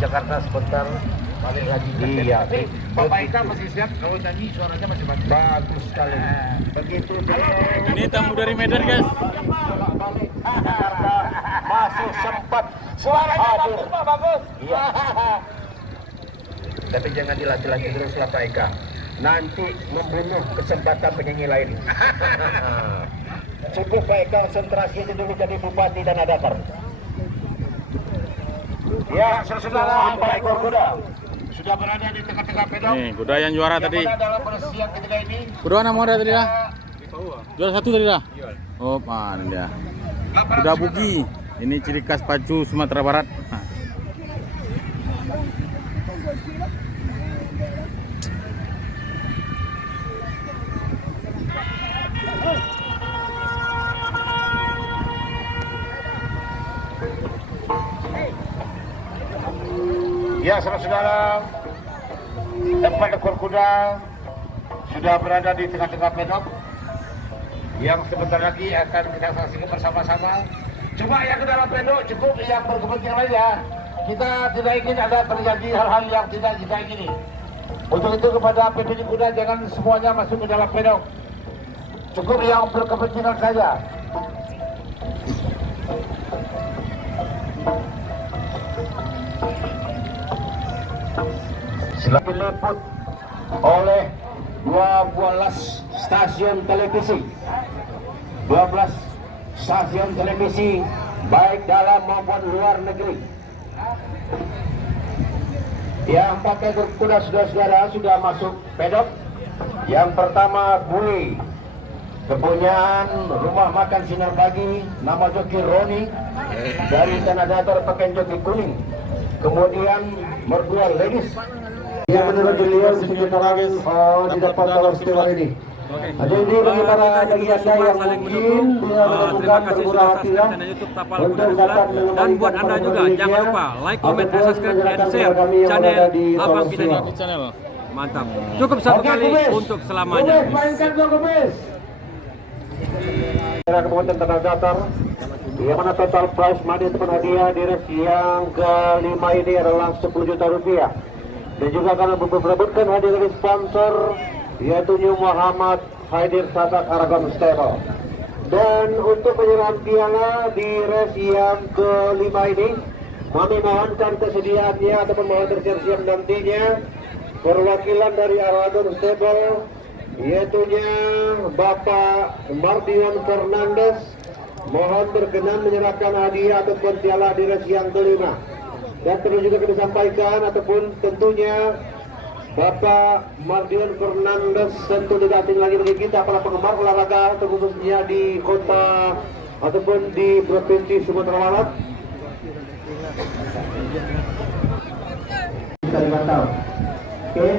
Jakarta sebentar balik lagi ke Iya. Tapi Bapak Ika masih siap kalau nyanyi suaranya masih bagus. Bagus sekali. Begitu Ini tamu dari Medan, guys. balik Jakarta masih sempat suaranya bagus Pak, bagus. Iya. Tapi jangan dilatih-latih terus lah Pak Ika. Nanti membunuh kesempatan penyanyi lain. Cukup Pak Ika konsentrasi itu dulu jadi bupati dan adakar. Ya, saudara, Pak ekor kuda sudah berada di tengah-tengah pedok. Nih, kuda yang juara tadi. Dalam persiapan ketiga ini. Kuda mana mau ada tadi dah? Juara 1 tadi dah. Oh, mana dia? Kuda bugi. Ini ciri khas pacu Sumatera Barat. Ya, saudara-saudara, tempat ekor kuda sudah berada di tengah-tengah pedok yang sebentar lagi akan kita saksikan bersama-sama. Cuma yang ke dalam pedok cukup yang berkepentingan lain ya. Kita tidak ingin ada terjadi hal-hal yang tidak kita ingini. Untuk itu kepada pemilik kuda jangan semuanya masuk ke dalam pedok. Cukup yang berkepentingan saja. Silakan diliput oleh 12 stasiun televisi. 12 stasiun televisi baik dalam maupun luar negeri. Yang 4 ekor kuda saudara-saudara sudah masuk pedok. Yang pertama Buli, kepunyaan Rumah Makan Sinar Pagi, nama joki Roni dari Tanah Datar pakai joki kuning. Kemudian Mertua Ladies yang menurut beliau sebentar lagi didapat oleh istimewa ini. Jadi bagi para bagi anda yang mungkin menemukan bermurah hati untuk dapat dan buat anda juga jangan lupa like, comment, dan subscribe dan share channel Abang kita ini. Mantap. Cukup satu kali untuk selamanya. Mainkan Gobes. Kemudian Tanah Datar yang mana total prize money ataupun hadiah di race yang kelima ini adalah 10 juta rupiah. Dan juga akan memperebutkan hadiah dari sponsor yaitu New Muhammad Haidir Sasak Aragon Stable. Dan untuk penyerahan piala di race yang kelima ini, kami mohonkan kesediaannya ataupun mohon bersiap-siap nantinya perwakilan dari Aragon Stable yaitu Bapak Mardion Fernandes mohon berkenan menyerahkan hadiah ataupun piala di race yang kelima. Dan perlu juga kami sampaikan ataupun tentunya Bapak Mardion Fernandes tentu tidak asing lagi bagi kita para penggemar olahraga khususnya di kota ataupun di provinsi Sumatera Barat. Kita dimantau. Oke.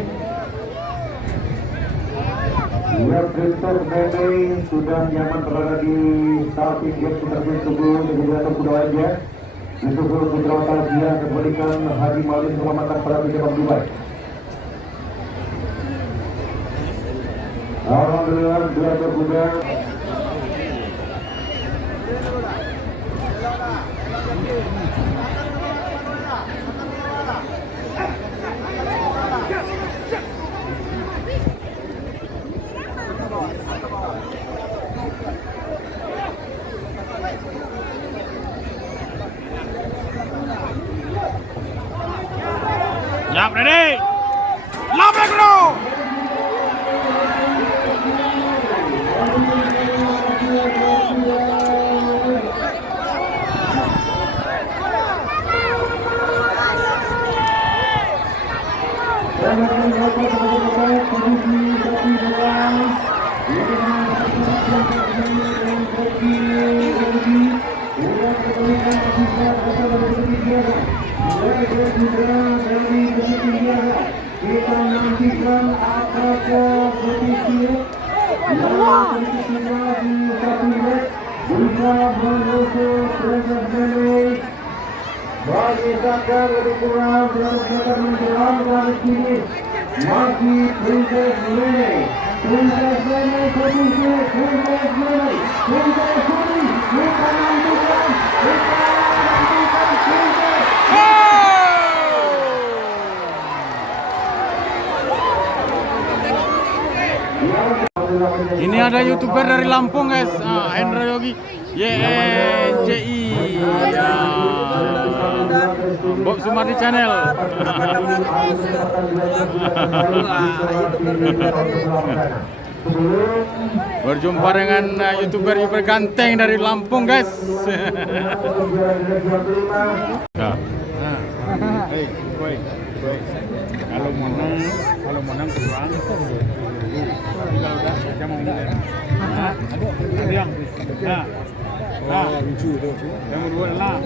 Ya, Victor Bebe sudah nyaman berada di starting gate seperti tubuh dan juga kuda aja. Itu Putra Talsia kembalikan Haji Malin Rumah Makan pada Bang Dubai. Alhamdulillah dua kuda. Siap, ready? Labrek bro! Kita nantikan apakah posisi yang di satu leg bisa menuju proses finish. Bagi Zakar lebih kurang dan menjelang dari sini masih Princess Lene. Princess Lene posisi Princess Lene. Princess Lene kita nantikan Princess. ada YouTuber dari Lampung guys, Hendra Yogi, YNCI, ya. Bob Sumardi Channel. Berjumpa dengan YouTuber ganteng dari Lampung guys. Kalau menang kurang. Kalau udah saya mau mulai. Ada yang. Lucu tuh. Yang kedua lah.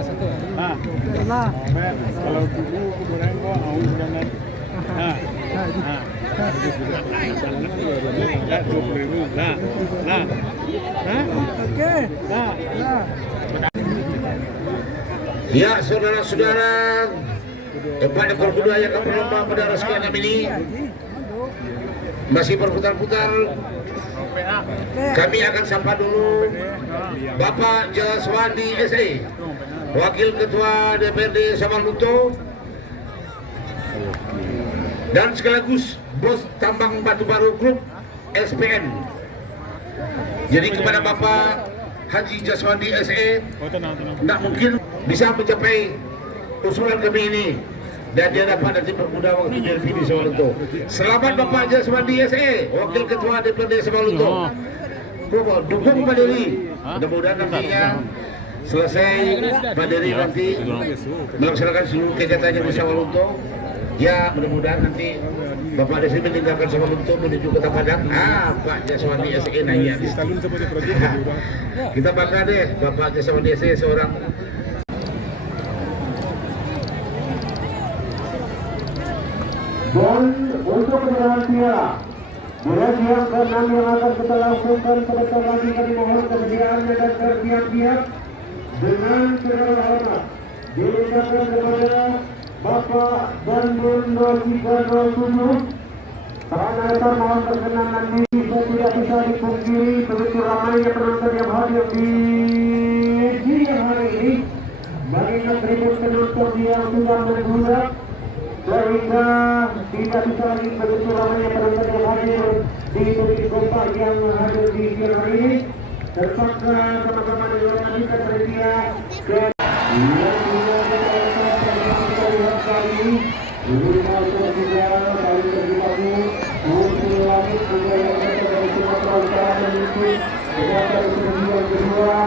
Kalau kubu goreng kok mau jangan. Ya, saudara-saudara, kepada berbudaya yang berlomba pada resmi ini masih berputar-putar. Kami akan sapa dulu Bapak Jaswandi SE, Wakil Ketua DPRD Samaluto, dan sekaligus Bos Tambang Batubara Group SPN. Jadi kepada Bapak Haji Jaswandi SE, tidak mungkin bisa mencapai usulan kami ini dan dia dapat nanti bermuda waktu di LPD Samaluto. Selamat Bapak Jaswandi SE, Wakil Ketua DPRD Samaluto. Dukung Pak Dery. Mudah-mudahan nantinya selesai Pak Dery nanti melaksanakan seluruh kegiatannya di Samaluto. Ya, mudah-mudahan nanti Bapak Desi meninggalkan Samaluto menuju Kota Padang. Pak Jaswandi SE nanya. Kita bangga deh Bapak Jaswandi SE seorang dan untuk kemenangan piala durasi yang ke-6 yang akan kita langsungkan sebentar lagi kami mohon kesediaannya dan bersiap-siap dengan segala hormat diucapkan kepada Bapak Danmul 0307. Karena itu mohon berkenan nanti saya tidak bisa dipungkiri begitu ramainya penonton yang hadir di siang hari ini, mengingat ribuan penonton yang sudah menggulak sehingga tidak bisa lagi begitu ramainya penonton yang hadir di titik kompak yang hadir di siang hari ini. Terpaksa sama-sama menyaksikan media ke yang sudah kita lihat kali ini. Ini masalah sejarah dari terjemahu muncul langit juga yang datang dari Sumatera Utara menuju kepada yang kedua.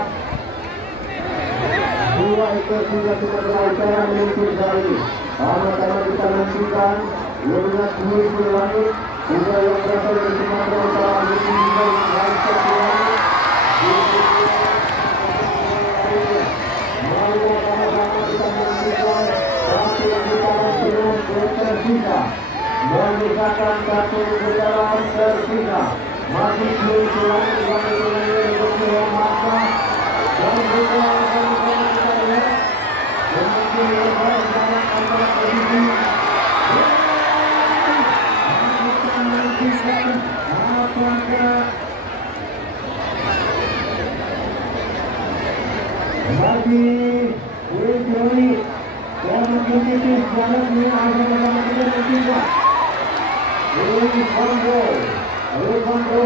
Dua ekor sudah Sumatera Utara menuju dari sama-sama kita nantikan melihat muncul langit juga yang berasal dari Sumatera Utara menuju dari Sumatera menyisakan satu berjalan tersisa masih belum pulang yang masa dan juga akan kita lihat mungkin lebar dalam antara posisi kita menantikan apakah bagi Wujudi dan mengikuti jalannya agar bersama kita bertiga. Alejandro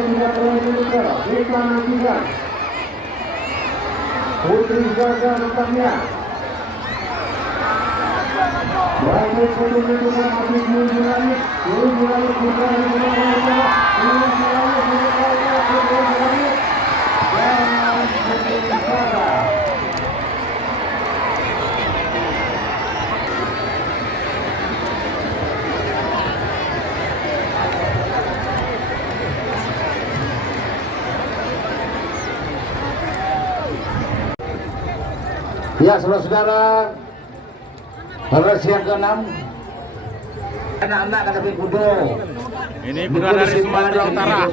sudah berada kita nantikan Putri Gaga nampaknya Baik foto-fotonya masih menjalani putra Ya, saudara-saudara, pada siang ke-6 anak-anak kata kudo. Ini kuda dari Sumatera Utara.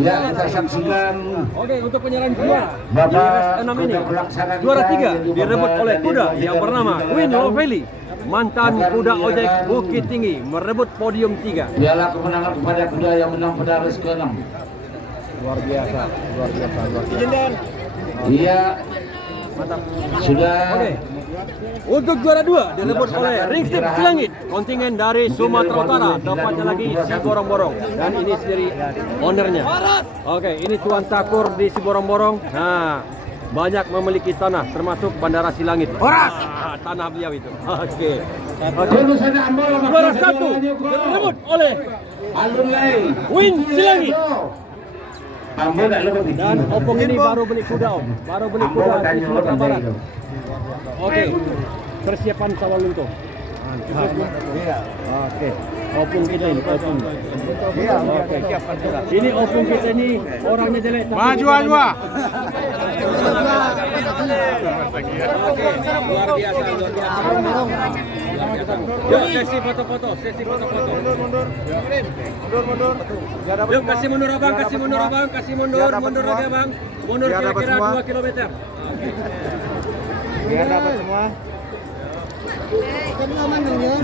Ya, kita saksikan. Oke, untuk penyerahan kedua Bapak di 6 ini, pelaksana juara kita 3 direbut oleh kuda yang bernama Queen Lovely. Mantan kuda ojek Bukit Tinggi merebut podium 3. Piala kemenangan kepada kuda yang menang pada race ke-6. Luar biasa. Iya, Mantap. Sudah. Oke. Untuk juara 2 direbut oleh Ringtip Silangit, kontingen dari Sumatera Utara. Tempatnya lagi si Borong-Borong, dan ini sendiri ownernya. Oke, ini Tuan Takur di si Borong-Borong. Nah, banyak memiliki tanah, termasuk Bandara Silangit. Tanah beliau itu. Oke. Juara 1 direbut oleh Win Silangit. Dan opung ini baru beli kuda, Om. Baru beli kuda di Sumatera Barat. Oke, persiapan sawal lunto. Oke, opung kita ini, opung. Oke, ini opung kita ini orangnya jelek. Maju, maju. Oke, luar biasa, luar biasa. Yuk, sesi foto-foto, sesi foto-foto. Yuk, kasih mundur abang, kasih mundur abang, kasih mundur lagi abang. Mundur kira-kira 2 kilometer. Biar dapat semua.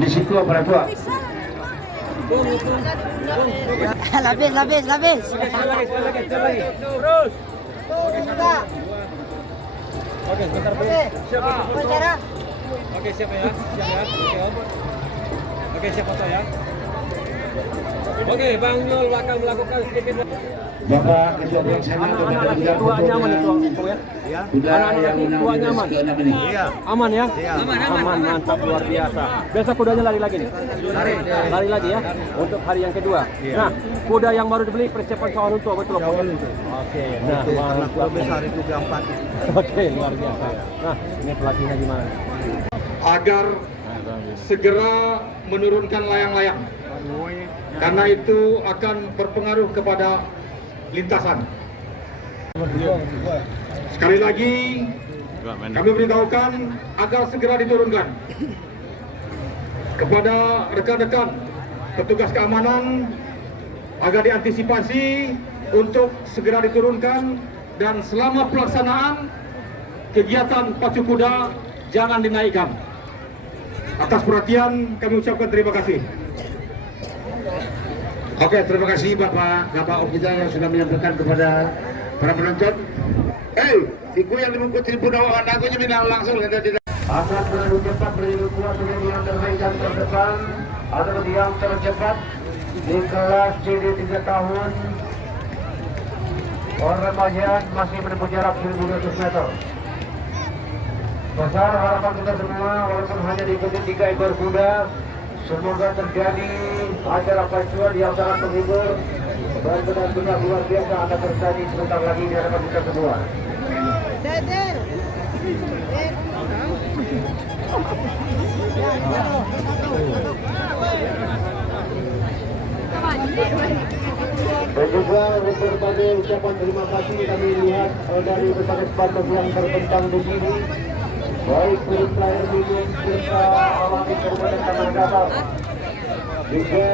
Di situ para tua. Labis. Sekali lagi. Terus. Oke, sebentar Bu. Siap foto. Oke, siap ya. Oke, siap foto ya. Oke, Bang Nol akan melakukan sedikit. Bapak Ketua Pelaksana Anak-anak lagi tua nyaman itu, Om ya. Anak-anak lagi tua nyaman. Aman ya? Aman, mantap, luar biasa. Besok kudanya lari lagi nih. Lari lagi ya untuk hari yang kedua. Nah, kuda yang baru dibeli persiapan sawal lunto betul Om. Oke. Nah, mantap besar itu gampang. Oke, luar biasa. Nah, ini pelatihnya gimana? Agar segera menurunkan layang-layang, karena itu akan berpengaruh kepada lintasan. Sekali lagi kami beritahukan agar segera diturunkan kepada rekan-rekan petugas keamanan agar diantisipasi untuk segera diturunkan, dan selama pelaksanaan kegiatan pacu kuda jangan dinaikkan. Atas perhatian kami ucapkan terima kasih. Oke, terima kasih Bapak Om kita yang sudah menyampaikan kepada para penonton. Siku yang dimungkut tribun awak aku minal langsung tidak. Akan beradu cepat beradu kuat dengan yang terbaik dan terdepan atau yang tercepat di kelas CD 3 tahun. Orang remaja masih menempuh jarak 1.200 meter. Besar harapan kita semua, walaupun hanya diikuti 3 ekor kuda, semoga terjadi acara pacuan yang sangat menghibur dan benar-benar luar biasa akan terjadi sebentar lagi di hadapan kita semua. Dan juga berbagai ucapan terima kasih kami lihat dari berbagai sponsor yang terbentang di sini, baik dari player minum serta alami Kabupaten Tanah Datar. Juga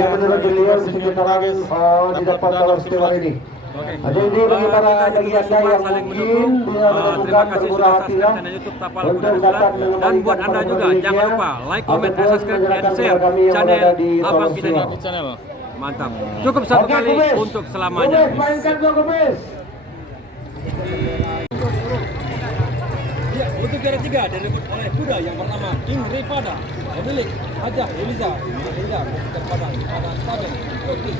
Yang menurut beliau kejutan didapat dalam festival ini. Jadi bagi para bagi anda yang mungkin Terima kasih sudah subscribe channel YouTube Tapal Kuda Nusulan. Dan buat anda juga jangan lupa like, comment, and subscribe and share channel Abang kita ini. Channel. Mantap. Cukup satu kali untuk selamanya. Mainkan dong Gomez. Ya, untuk juara 3 direbut oleh kuda yang pertama King Rivada pemilik Hajah Eliza hingga kepada Stadion Oke.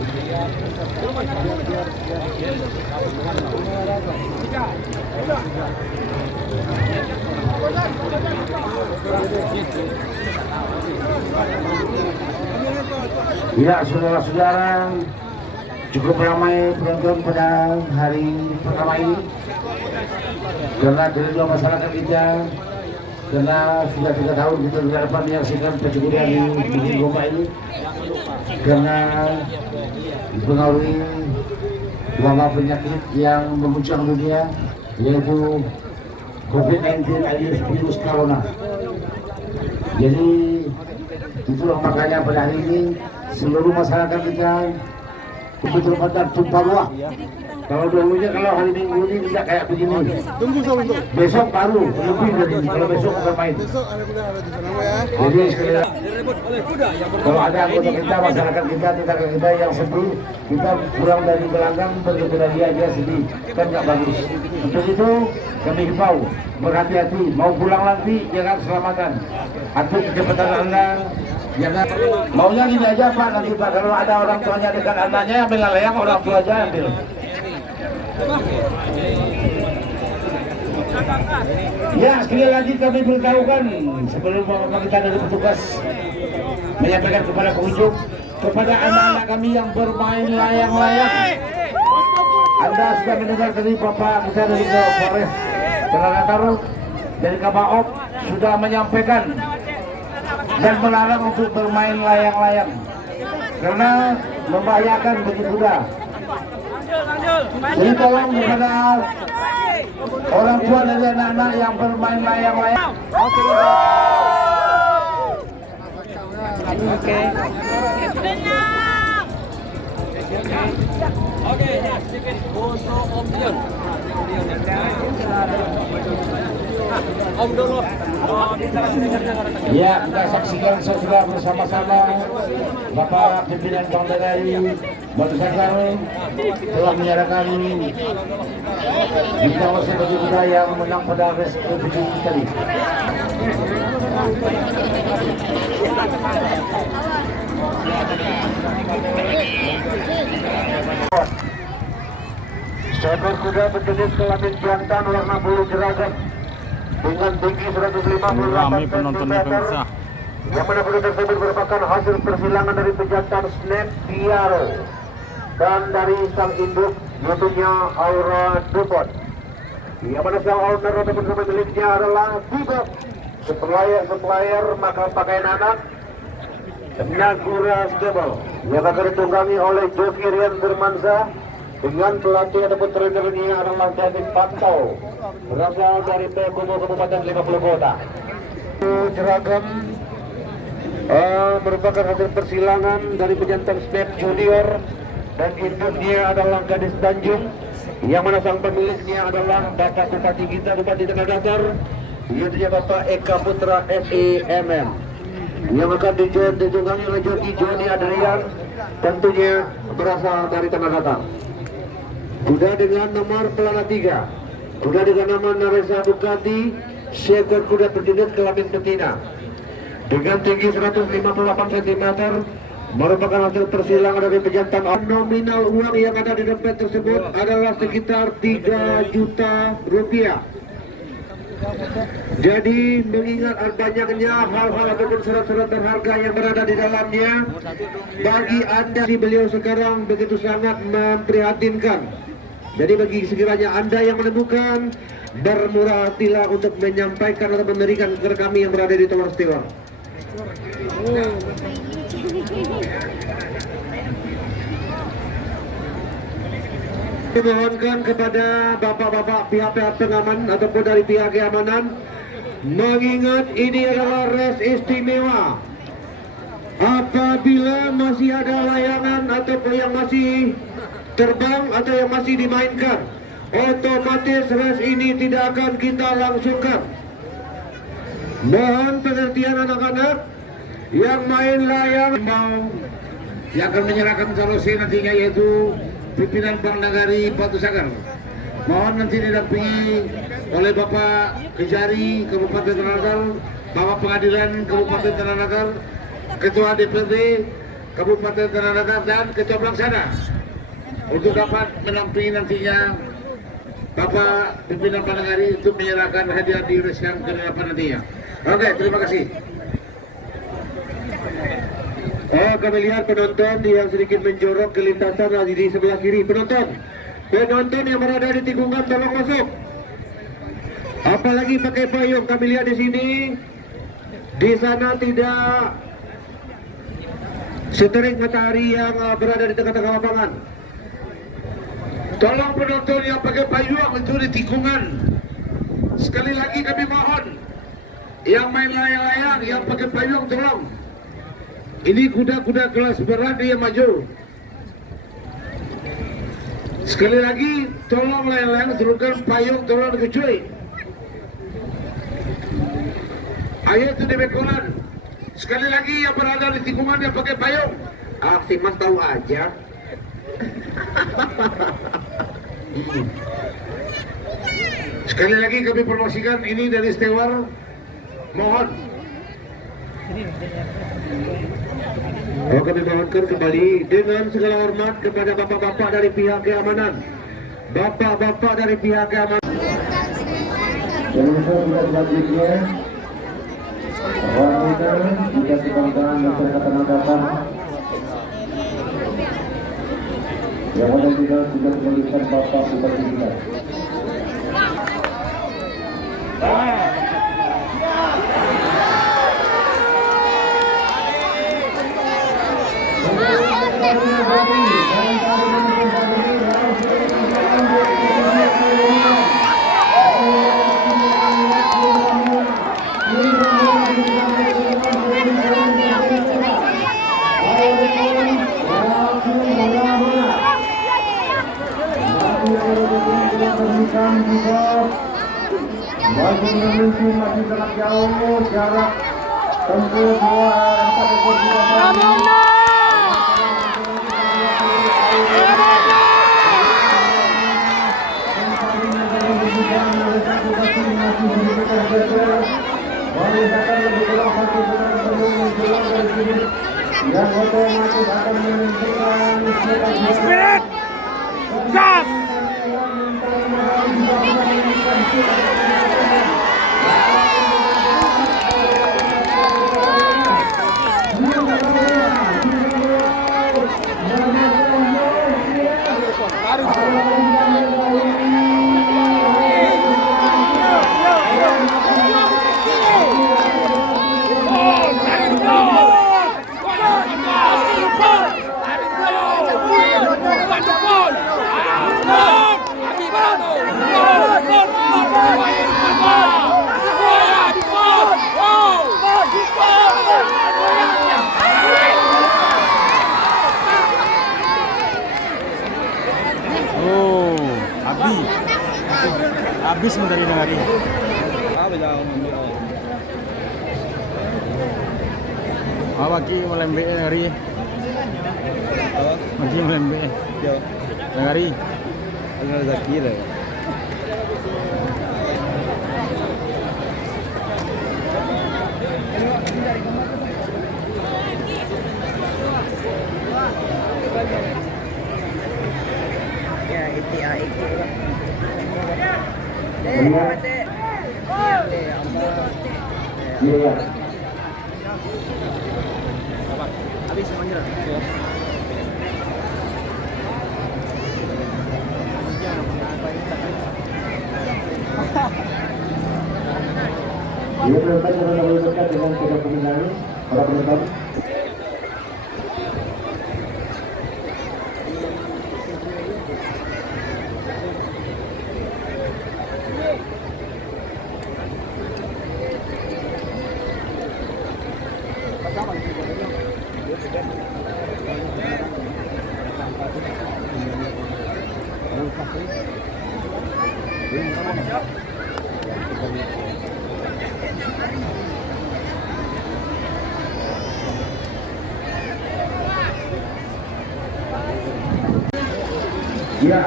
Ya, saudara-saudara, cukup ramai penonton pada hari pertama ini. Karena kedua masyarakat kita, karena sudah 3 tahun kita tidak dapat menyaksikan percobaan di Bukit Gombak ini, karena dipengaruhi wabah penyakit yang memuncak dunia, yaitu COVID-19 alias virus corona. Jadi itulah makanya pada hari ini seluruh masyarakat kita betul-betul tumpah ruah. Kalau dulunya kalau hari Minggu ini tidak kayak begini. Tunggu sebentar. Besok baru lebih dari ini. Kalau besok akan main. Besok ada kuda di sana ya. Jadi sekali kalau ada anggota kita, masyarakat kita, tetangga kita yang sedih, kita pulang dari belakang begitu dia aja sedih, kan nggak bagus. Untuk itu kami himbau berhati-hati. Mau pulang nanti jangan keselamatan. Atur kecepatan anda. Jangan maunya gini aja Pak nanti Pak, kalau ada orang tuanya dekat anaknya ambil layang, orang tua aja ambil. Ya, sekali lagi kami beritahukan sebelum kita dari petugas menyampaikan kepada pengunjung, kepada anak-anak kami yang bermain layang-layang. Anda sudah mendengar dari Bapak kita dari Polres Teranatar dari Kabaop sudah menyampaikan dan melarang untuk bermain layang-layang karena membahayakan bagi kuda. Jadi tolong kepada orang tua dari anak-anak yang bermain layang-layang. Oke, sedikit untuk Om Dion. Om dulu. Ya, kita saksikan saudara bersama-sama Bapak Pimpinan Bangda dari Batu Sangkar telah menyatakan di kawasan bagi kuda yang menang pada race tadi. Seekor kuda berjenis kelamin jantan warna bulu jeragam dengan tinggi 158 Ramai penontonnya cm. pemirsa. Yang mana kuda tersebut merupakan hasil persilangan dari pejantan Snap Piaro dan dari sang induk yaitu Aura Dupont. Yang mana sang owner ataupun pemiliknya adalah Bibop, supplier maka pakaian anak Nagura Stable yang akan ditunggangi oleh joki Rian Bermansa dengan pelatih ataupun trainernya adalah David Pantau berasal dari Pekumo Kabupaten 50 Kota. Seragam merupakan hasil persilangan dari pejantan Snap Junior dan induknya adalah Gadis Tanjung yang mana sang pemiliknya adalah Bapak Bupati kita, Bupati Tanah Datar, yaitu Bapak Eka Putra SEMM yang akan ditunggangi oleh joki Joni Adrian, tentunya berasal dari Tanah Datar. Kuda dengan nomor pelana 3, kuda dengan nama Naresa Ducati, seekor kuda berjenis kelamin betina dengan tinggi 158 cm, merupakan hasil persilangan dari pejantan. Nominal uang yang ada di dompet tersebut adalah sekitar 3 juta rupiah. Jadi mengingat banyaknya hal-hal ataupun surat-surat berharga yang berada di dalamnya, bagi anda di beliau sekarang begitu sangat memprihatinkan. Jadi bagi sekiranya anda yang menemukan, bermurah hatilah untuk menyampaikan atau memberikan kepada kami yang berada di Tower Stewart. Dimohonkan kepada bapak-bapak pihak-pihak pengaman ataupun dari pihak keamanan, mengingat ini adalah race istimewa Apabila masih ada layangan atau yang masih terbang atau yang masih dimainkan, otomatis race ini tidak akan kita langsungkan. Mohon pengertian anak-anak yang main layang yang akan menyerahkan solusi nantinya yaitu pimpinan Bank Nagari Batu Sagar. Mohon nanti didampingi oleh Bapak Kejari Kabupaten Tanah, Bapak Pengadilan Kabupaten Tanah, Ketua DPRD Kabupaten Tanah, dan Ketua Pelaksana untuk dapat menampingi nantinya Bapak pimpinan Bank Nagari untuk menyerahkan hadiah di race yang ke-8 nantinya. Oke, terima kasih. Oh, kami lihat penonton yang sedikit menjorok ke lintasan di sebelah kiri. Penonton yang berada di tikungan tolong masuk. Apalagi pakai payung, kami lihat di sini. Di sana tidak seterik matahari yang berada di tengah-tengah lapangan. Tolong penonton yang pakai payung itu di tikungan. Sekali lagi kami mohon, yang main layang-layang, yang pakai payung tolong. Ini kuda-kuda kelas berat dia maju. Sekali lagi, tolong layang-layang turunkan payung, tolong dikecuali. Ayo itu di bekonan. Sekali lagi yang berada di tikungan yang pakai payung. Ah, si Mas tahu aja. Sekali lagi kami promosikan ini dari Steward. Mohon. Oh, kami mohonkan kembali dengan segala hormat kepada bapak-bapak dari pihak keamanan. Bapak-bapak dari pihak keamanan. Pemirsa tidak selanjutnya, wanita juga sekarang masyarakat Tanah Datar yang ada juga sudah kembalikan Bapak Bupati kita. Bagi memimpin masih sangat jauh jarak tempuh 4 ekor kuda. Yang otomatis akan menentukan spirit gas. Habis mentari hari. Bagi melembe hari. Bagi melembe. Hari. Ada zakir. Ya, itu. Habis semuanya. Ini penonton yang terlalu dekat dengan kuda pemenang, para penonton. Ya,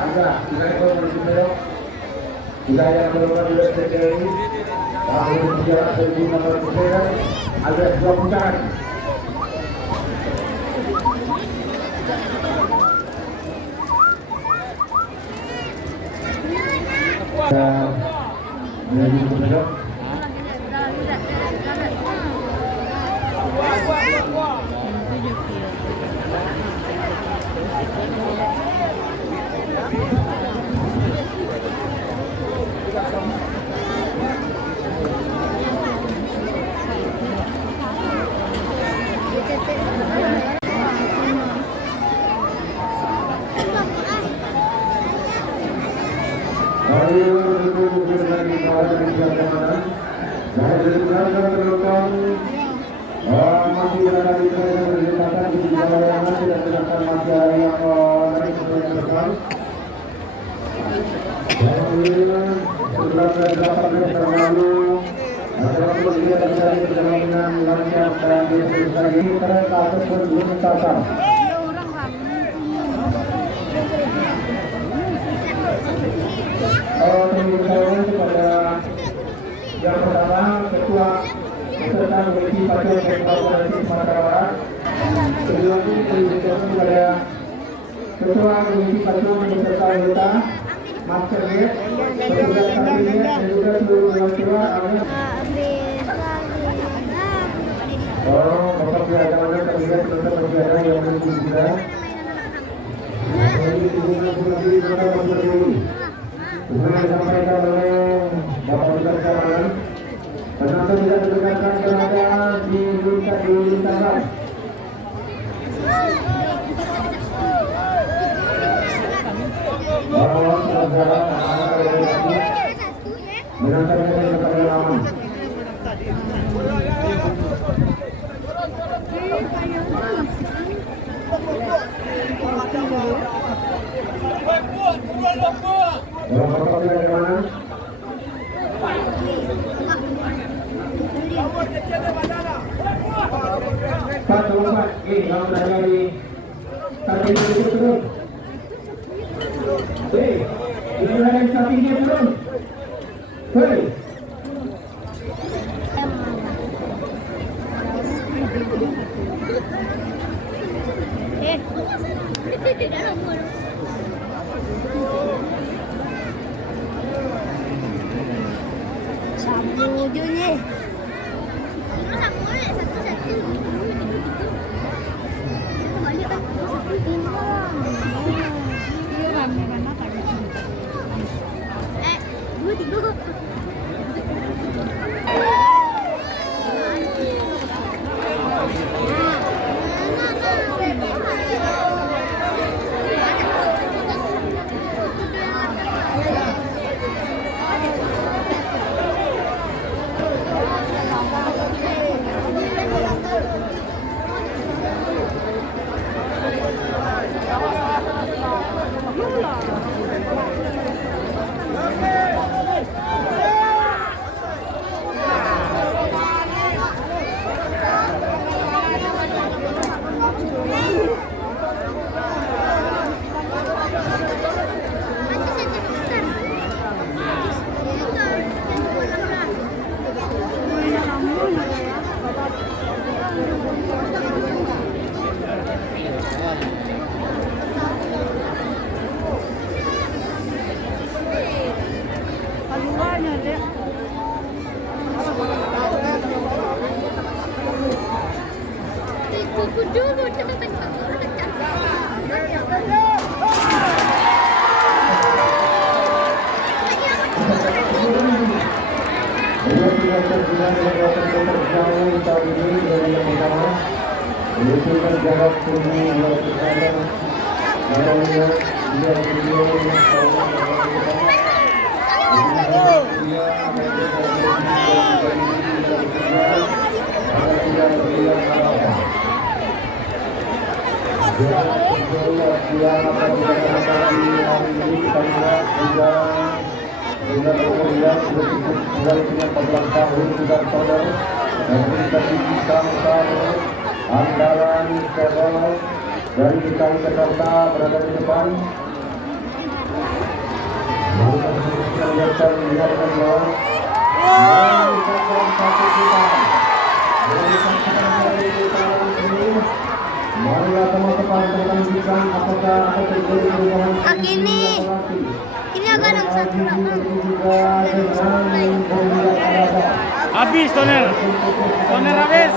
sudah ekor berjumlah. Sudah yang berubah sudah terjadi. Tahun berjalan 1.500 ada 2 putaran. Menuju ke belakang. Yang pertama, Ketua Peserta Komisi Pacuan dan Provinsi Sumatera Barat. Kedua kepada Ketua Komisi Pacuan beserta anggota, Master Head, petugas kabinet dan juga seluruh dewan. Bapak Piagama Kabinet serta Piagama yang mendukung kita. Kemudian disampaikan oleh Bapak Petugas Keamanan, penonton tidak didengarkan keadaan di lintasan. Bahwa saudara mengantar mereka ke pengalaman. Bapak dari mana? Pak, kamu dari sapi itu turun. Ini dari sapinya turun. Ujungnya yang akan dilaksanakan di hari ini kita lihat juga dengan kemudian sudah punya 14 tahun juga saudara dan kita bisa andalan Stebel dari DKI Jakarta berada di depan. Lihat dengan bawah. Marilah teman-teman menunjukkan apakah akan terjadi perubahan. Kini akan yang satu Habis Toner. Toner habis.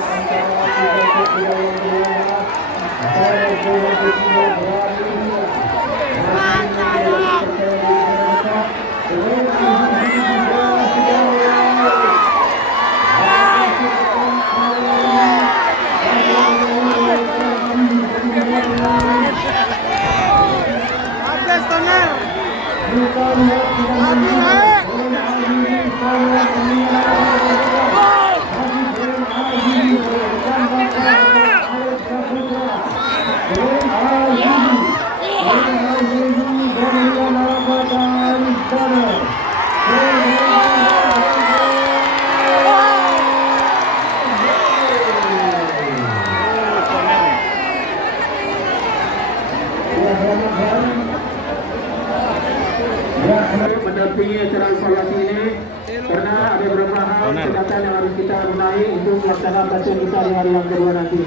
Mendampingi acara evaluasi ini karena ada beberapa hal catatan yang harus kita benahi untuk melaksanakan latihan kita di hari yang kedua nanti.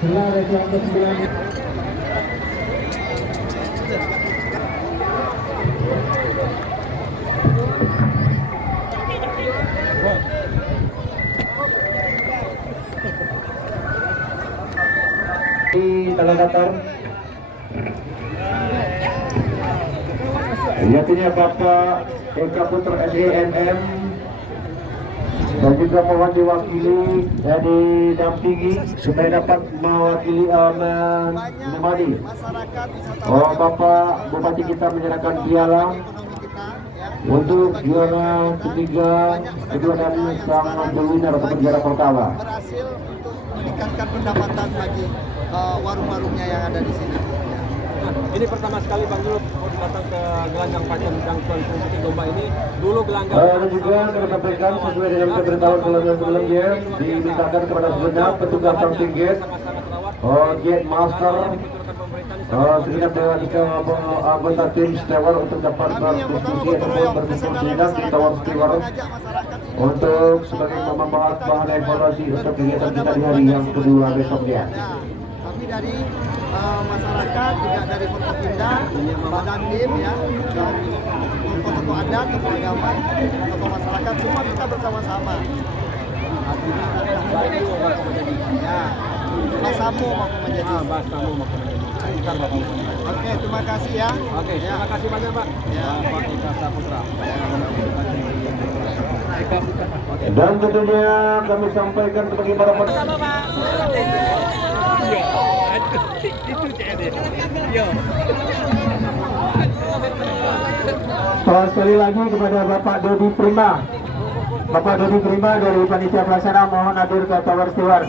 Selamat yang ke-9. Di Tanah Datar. Yaitu Bapak Eka Putra SEMM dan juga mohon diwakili didampingi supaya dapat mewakili menemani Bapak Bupati kita menyerahkan piala untuk juara ketiga, kedua dan sang winner atau juara pertama. Berhasil untuk meningkatkan pendapatan bagi warung-warungnya yang ada di sini. Ini pertama sekali Bang Yul datang ke gelanggang Pacem Jangkauan Kompetisi Domba ini. Dulu gelanggang dan juga kami sampaikan sesuai dengan pemberitahuan sebelumnya dimintakan kepada segenap petugas samping gate, gate master, segenap anggota tim steward untuk dapat berdiskusi ataupun berdiskusi dan di tower steward untuk sebagai membahas bahan evaluasi untuk kegiatan kita di hari yang kedua besoknya. Kami dari masyarakat, juga dari Forkopimda, badan tim ya, dan tokoh-tokoh adat, tokoh agama, tokoh masyarakat, semua kita bersama-sama. Ya, Basamu mau menjadi. Basamu mau menjadi. Oke, terima kasih ya. Oke, terima kasih banyak Pak. Ya. Pak Eka Saputra. Dan tentunya kami sampaikan kepada para sekali lagi kepada Bapak Dodi Prima. Bapak Dodi Prima dari Panitia Pelaksana mohon hadir ke Tower Steward.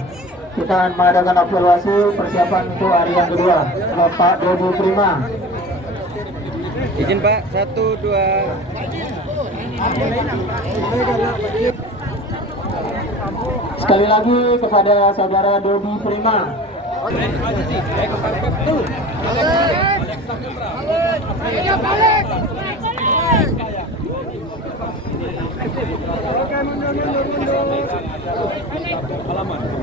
Kita akan mengadakan evaluasi persiapan untuk hari yang kedua. Bapak Dodi Prima. Izin Pak, 1, 2. Sekali lagi kepada saudara Dodi Prima. Halaman.